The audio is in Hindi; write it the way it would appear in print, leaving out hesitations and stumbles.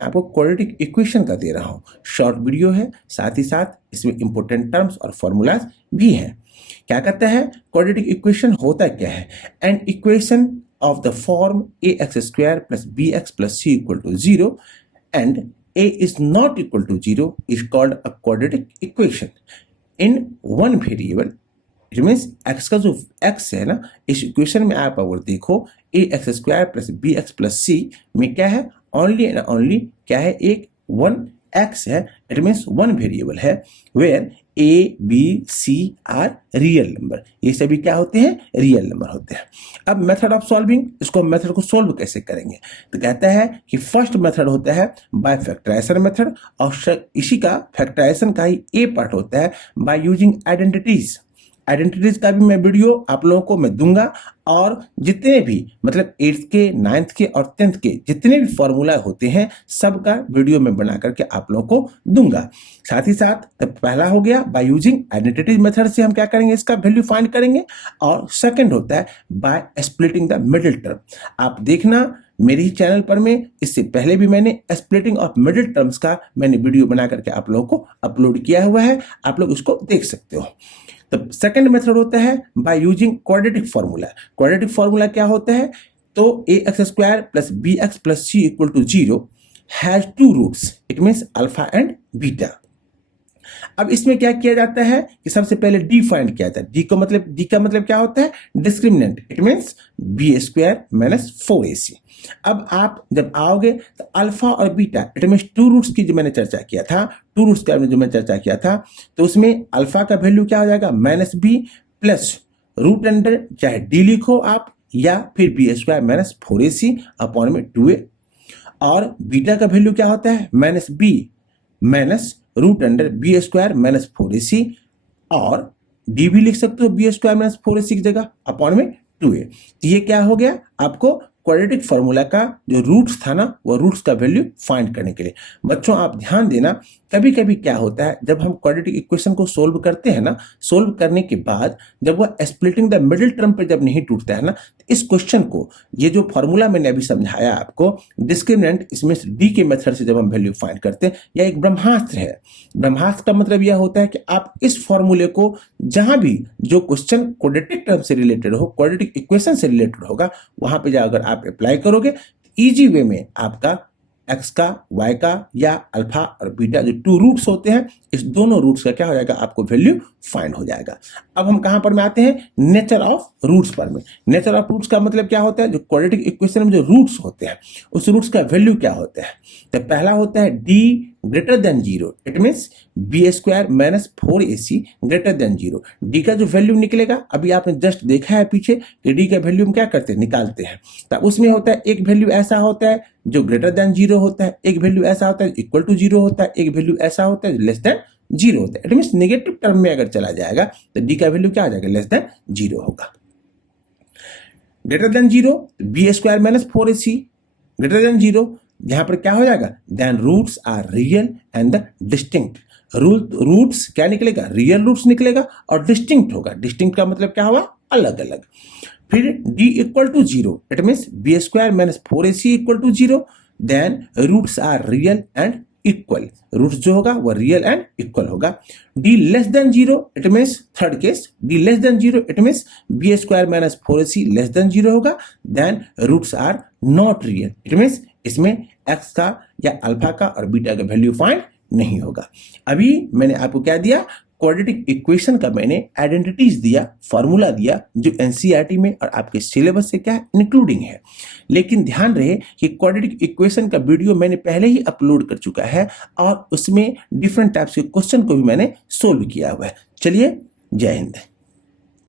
आपको क्वाड्रेटिक इक्वेशन का दे रहा हूँ। शॉर्ट वीडियो है, साथ ही साथ इसमें इंपॉर्टेंट टर्म्स और फॉर्मूलाज भी हैं। क्या कहता है, क्वाड्रेटिक इक्वेशन होता क्या है? An equation of the form ax² plus bx plus c equal to 0 and a is not equal to 0 is called a quadratic equation in one variable. It means x का जो x है ना, इस इक्वेशन में आप अगर देखो ax² plus bx plus c में क्या है, ओनली एंड ओनली क्या है, एक वन x है। इट मीन्स वन वेरिएबल है where a b c are real number. ये सभी क्या होते हैं, रियल नंबर होते हैं। अब मेथड ऑफ सॉल्विंग, इसको मेथड को सोल्व कैसे करेंगे? तो कहता है कि फर्स्ट मेथड होता है बाय फैक्टराइजेशन मेथड, और इसी का फैक्टराइजेशन का ही ए पार्ट होता है बाय यूजिंग आइडेंटिटीज। आइडेंटिटीज का भी मैं वीडियो आप लोगों को मैं दूंगा, और जितने भी मतलब 8th के 9th के और 10th के जितने भी फॉर्मूला होते हैं सबका वीडियो में बना करके आप लोगों को दूंगा। साथ ही साथ तब पहला हो गया बाय यूजिंग आइडेंटिटीज मेथड से हम क्या करेंगे, इसका वैल्यू फाइंड करेंगे। और सेकंड होता है by splitting the middle term. आप देखना मेरे ही चैनल पर में इससे पहले भी मैंने स्प्लिटिंग ऑफ मिडिल टर्म्स का मैंने वीडियो बना करके आप लोगों को अपलोड किया हुआ है, आप लोग उसको देख सकते हो। तो सेकंड मेथड होता है by using quadratic formula. Quadratic formula क्या होता है, तो ax² plus bx plus c equal to 0 has two roots, it means alpha and beta. अब इसमें क्या किया जाता है कि सबसे पहले डी फाइंड किया जाता है। डी का मतलब क्या होता है, discriminant, it means b² minus 4ac। अब आप जब आओगे तो अल्फा और beta, it means two roots की जो मैंने चर्चा किया था, टू रूट्स का जो मैंने चर्चा किया था, तो उसमें अल्फा का वैल्यू क्या हो जाएगा, -b प्लस रूट अंडर चाहे डी लिखो आप, या फिर b² माइनस 4ac अपॉन में 2a। और बीटा का वैल्यू क्या होता है, -b minus root under b² minus 4ac, और डी भी लिख सकते हो b² माइनस 4ac की जगह अपॉन में 2a। तो ये क्या हो गया, आपको क्वाड्रेटिक फॉर्मूला का जो रूट्स था ना, वो रूट्स का वैल्यू फाइंड करने के लिए। बच्चों आप ध्यान देना, कभी कभी क्या होता है जब हम क्वाड्रेटिक इक्वेशन को सोल्व करते हैं ना, सोल्व करने के बाद जब वह स्प्लिटिंग द मिडिल टर्म पे जब नहीं टूटता है ना, तो इस क्वेश्चन को, ये जो फॉर्मूला मैंने अभी समझाया आपको डिस्क्रिमिनेंट, इसमें डी के मेथड से जब हम वैल्यू फाइंड करते हैं, यह एक ब्रह्मास्त्र है। ब्रह्मास्त्र का मतलब यह होता है कि आप इस फॉर्मूले को जहां भी जो क्वेश्चन क्वाड्रेटिक टर्म से रिलेटेड हो, क्वाड्रेटिक इक्वेशन से रिलेटेड होगा, वहां पे जाकर आप अप्लाई करोगे, इजी वे में आपका x का, y का या अल्फा और बीटा जो टू रूट्स होते हैं, इस दोनों रूट्स का क्या हो जाएगा, आपको वैल्यू फाइंड हो जाएगा। अब हम कहां पर में आते हैं, नेचर ऑफ रूट्स पर में। नेचर ऑफ रूट्स का मतलब क्या होता है, जो क्वाड्रेटिक इक्वेशन में जो रूट्स होते हैं उस रूट्स का वैल्यू क्या होता है। तो पहला होता है d greater than 0, it means b² minus 4ac greater than 0। D का जो वैल्यू निकलेगा, अभी आपने जस्ट देखा है पीछे कि डी का वैल्यू हम क्या करते हैं, निकालते हैं। तो उसमें होता है एक वैल्यू ऐसा होता है जो ग्रेटर देन 0 होता है, एक वैल्यू ऐसा होता है इक्वल टू 0 होता है, एक वैल्यू ऐसा होता है लेस देन 0 होता है। इट मीन्स नेगेटिव टर्म में अगर चला जाएगा तो डी का वैल्यू क्या हो जाएगा, लेस देन 0 होगा। Greater than 0 b² minus 4ac greater than 0, यहां पर क्या हो जाएगा, then roots are real and the distinct. Roots क्या निकलेगा, रियल रूट्स निकलेगा और डिस्टिंक्ट होगा। डिस्टिंक्ट का मतलब क्या हुआ, अलग अलग। फिर d equal to 0, it means b² minus 4ac equal to 0, then roots are real and equal. Roots जो होगा वो रियल एंड इक्वल होगा। d less than 0, it means third case, d less than 0, it means b² minus 4ac less than 0 होगा, then roots are not real, it means इसमें x का या अल्फा का और बीटा का वैल्यू फाइंड नहीं होगा। अभी मैंने आपको क्या दिया, क्वाड्रेटिक इक्वेशन का मैंने आइडेंटिटीज दिया, फॉर्मूला दिया, जो एनसीईआरटी में और आपके सिलेबस से क्या है, इंक्लूडिंग है। लेकिन ध्यान रहे कि क्वाड्रेटिक इक्वेशन का वीडियो मैंने पहले ही अपलोड कर चुका है और उसमें डिफरेंट टाइप्स के क्वेश्चन को भी मैंने सोल्व किया हुआ है। चलिए, जय हिंद।